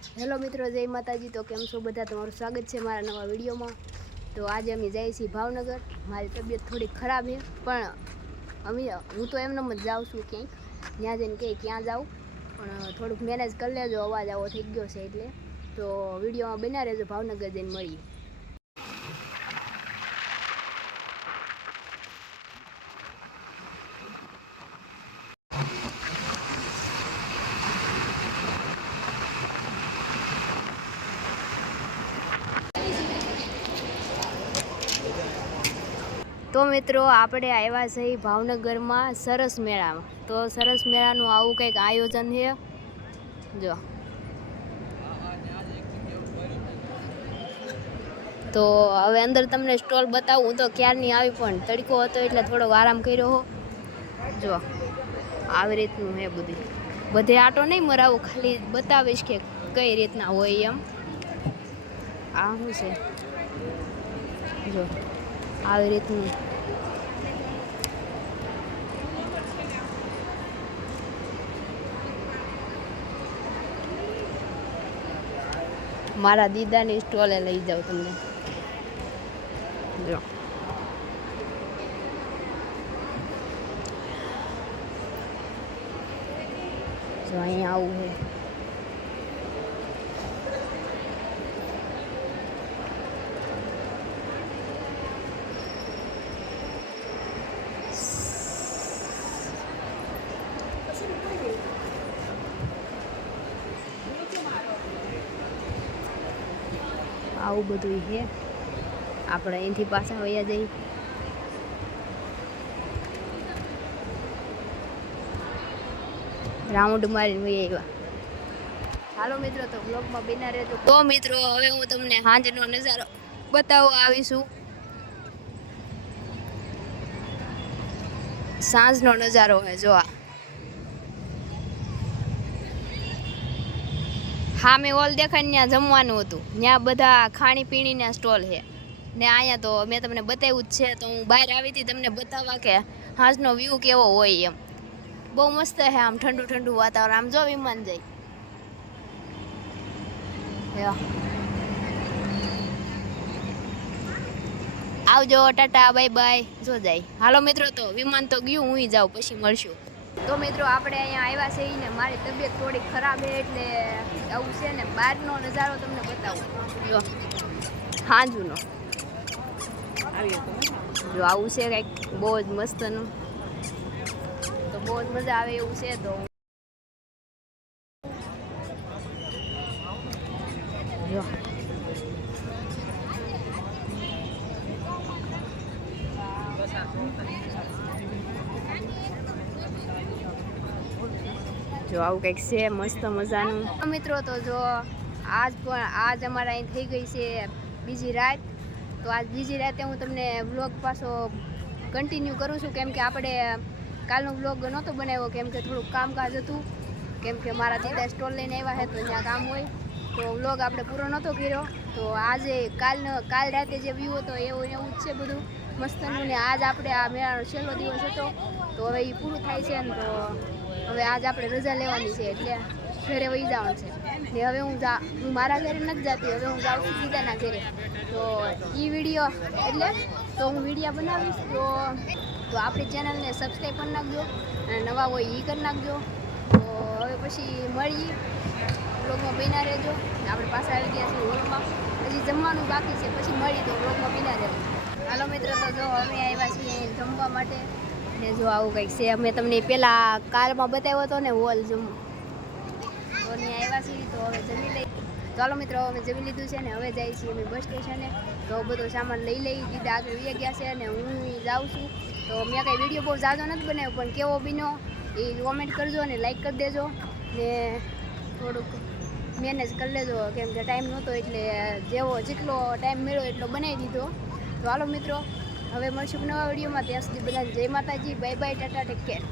Hello મિત્રો, જય માતાજી। તો કેમ છો બધા? તમારું સ્વાગત છે મારા નવા વિડીયોમાં। તો આજે અમે જઈએ છીએ ભાવનગર। મારી તબિયત થોડી ખરાબ છે, પણ હું તો એમને જ જાઉં છું ક્યાંક, ત્યાં જઈને ક્યાં જાઉં, પણ થોડુંક મેનેજ કરી લેજો, અવાજ આવો થઈ ગયો છે એટલે। તો વિડીયોમાં બન્યા રહેજો, ભાવનગર જઈને મળીએ। તો મિત્રો, આપણે આવ્યા છીએ ભાવનગરમાં સરસ મેળામાં। તો સરસ મેળાનું આવું કંઈક આયોજન છે જો। તો હવે અંદર તમને સ્ટોલ બતાવું। હું તો ક્યારની આવી, પણ તડકો હતો એટલે થોડો આરામ કર્યો હો। જો આવી રીતનું છે બધું। બધે આટો નહીં મરાવું, ખાલી બતાવીશ કે કઈ રીતના હોય એમ। આ શું છે જો, આવી રીતનું। મારા દીદાની સ્ટોલે લઈ જાઉં તમને જો। અહીંયા આવું છે। આવું બધું છે। આપણે અહીંથી પાછા વયા જઈએ। રાઉન્ડ મારીને વહી આવ્યા। હાલો મિત્રો, તો બ્લોગમાં બન્યા રહેજો। તો મિત્રો, હવે હું તમને સાંજનો નજારો બતાવવા આવીશું। સાંજનો નજારો છે જો। હા, મેં ઓલ દેખાય ત્યાં જમવાનું હતું, ત્યાં બધા ખાણીપીણીના સ્ટોલ છે ને। અહીંયા તો મેં તમને બતાવ્યું જ છે। તો હું બહાર આવી હતી તમને બતાવવા કે સાંજનો વ્યૂ કેવો હોય એમ। બહુ મસ્ત છે, આમ ઠંડુ ઠંડુ વાતાવરણ। આમ જો વિમાન જાય। આવજો, ટાટા, બાય બાય, જો જાય। હાલો મિત્રો, તો વિમાન તો ગયું, હું જાઉં, પછી મળશું। તો મિત્રો, આપણે અહીંયા આવ્યા છે ને મારી તબિયત થોડી ખરાબ છે એટલે આવું છે ને, બહારનો નજારો તમને બતાવું જો। સાંજનો જો આવું છે કંઈક બહુ જ મસ્તનું। તો બહુ જ મજા આવે એવું છે। તો જો જો આવું કંઈક છે મસ્ત મજાનું। મિત્રો, તો જો આજ અમારા અહીં થઈ ગઈ છે બીજી રાત। તો આજ બીજી રાતે હું તમને વ્લોગ પાછો કન્ટિન્યુ કરું છું, કેમ કે આપણે કાલનો વ્લોગ નહોતો બનાવ્યો, કેમ કે થોડુંક કામકાજ હતું, કેમ કે મારા દીદા સ્ટોલ લઈને આવ્યા છે, તો ત્યાં કામ હોય, તો વ્લોગ આપણે પૂરો નહોતો કર્યો। તો આજે કાલ રાતે જે વ્યૂ હતો એવું જ છે બધું મસ્તનું ને। આજ આપણે આ મેળાનો છેલ્લો દિવસ હતો, તો હવે એ પૂરું થાય છે ને, તો હવે આજ આપણે રજા લેવાની છે એટલે ઘરે વહી જવાનું છે ને। હવે હું મારા ઘરે નથી જતી, હવે હું જાઉં છું દીદાના ઘરે। તો એ વિડીયો એટલે તો હું વિડીયો બનાવીશ, તો આપણી ચેનલને સબસ્ક્રાઈબ કરી નાખજો, અને નવા હોય એ કરી નાખજો। તો હવે પછી મળીએ, વ્લોગમાં બન્યા રહેજો। આપણે પાછા આવી ગયા છીએ હોલમાં, હજી જમવાનું બાકી છે, પછી મળી તો વ્લોગમાં બન્યા રહેજો। હાલો મિત્રો, તો જો અમે આવ્યા છીએ જમવા માટે ને। જો આવું કંઈક છે, અમે તમને પહેલાં કારમાં બતાવ્યો હતો ને હોલ જમવા, તો ત્યાં આવ્યા છીએ। તો હવે જમી લઈ। ચાલો મિત્રો, અમે જમી લીધું છે ને, હવે જઈએ છીએ અમે બસ સ્ટેશને। તો બધો સામાન લઈ દીધા, આગળ વહી ગયા છે ને હું જાઉં છું। તો મેં કંઈ વિડીયો બહુ ઝાઝો નથી બનાવ્યો, પણ કેવો બન્યો એ કોમેન્ટ કરજો અને લાઈક કરી દેજો ને થોડુંક મેનેજ કરી લેજો, કેમ કે ટાઈમ નહોતો એટલે જેટલો ટાઈમ મળ્યો એટલો બનાવી દીધો। તો હાલો મિત્રો, હવે મળશું નવા વિડીયોમાં। ત્યાં સુધી બધાને જય માતાજી, bye bye, Tata, take care.